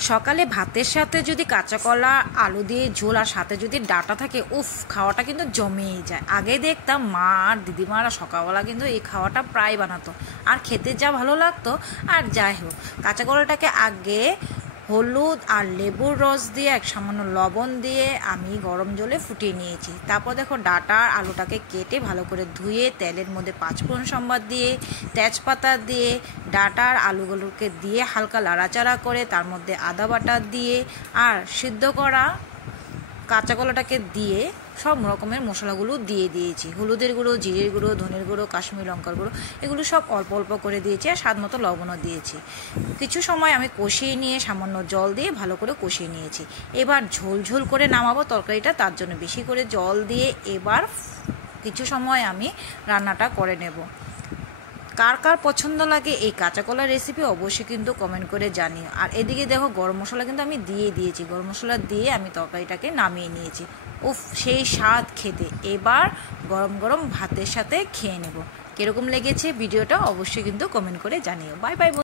সকালে ভাতের সাথে যদি কাঁচা কলা আলু দিয়ে ঝোল আর সাথে যদি ডাঁটা থাকে, উফ, খাওয়াটা কিন্তু জমেই যায়। আগে দেখতাম মা আর দিদিমারা সকালবেলা কিন্তু এই খাওয়াটা প্রায় বানাতো, আর খেতে যা ভালো লাগতো। আর যাই হোক, কাঁচা কলাটাকে আগে হলুদ আর লেবুর রস দিয়ে এক সামান্য লবণ দিয়ে আমি গরম জলে ফুটিয়ে নিয়েছি। তারপর দেখো ডাঁটা আর আলুটাকে কেটে ভালো করে ধুয়ে তেলের মধ্যে পাঁচফোড়ন সম্বাদ দিয়ে, তেজপাতা দিয়ে, ডাঁটা আর আলুগুলোকে দিয়ে হালকা লাড়াচাড়া করে তার মধ্যে আদা বাটা দিয়ে আর সিদ্ধ করা কাঁচা কলাটাকে দিয়ে সব রকমের মশলাগুলো দিয়ে দিয়েছি। হলুদের গুঁড়ো, জিরের গুঁড়ো, ধনের গুঁড়ো, কাশ্মীরি লঙ্কার গুঁড়ো, এগুলো সব অল্প অল্প করে দিয়েছি আর স্বাদ মতো লবণও দিয়েছি। কিছু সময় আমি কষিয়ে নিয়ে সামান্য জল দিয়ে ভালো করে কষিয়ে নিয়েছি। এবার ঝোল ঝোল করে নামাবো তরকারিটা, তার জন্য বেশি করে জল দিয়ে এবার কিছু সময় আমি রান্নাটা করে নেব। কার কার পছন্দ লাগে এই কাঁচা কলার রেসিপি অবশ্যই কিন্তু কমেন্ট করে জানিও। আর এদিকে দেখো গরম মশলা কিন্তু আমি দিয়ে দিয়েছি, গরম মশলা দিয়ে আমি তরকারিটাকে নামিয়ে নিয়েছি। উফ, সেই স্বাদ খেতে। এবার গরম গরম ভাতের সাথে খেয়ে নেব। কীরকম লেগেছে ভিডিওটা অবশ্যই কিন্তু কমেন্ট করে জানিও। Bye bye.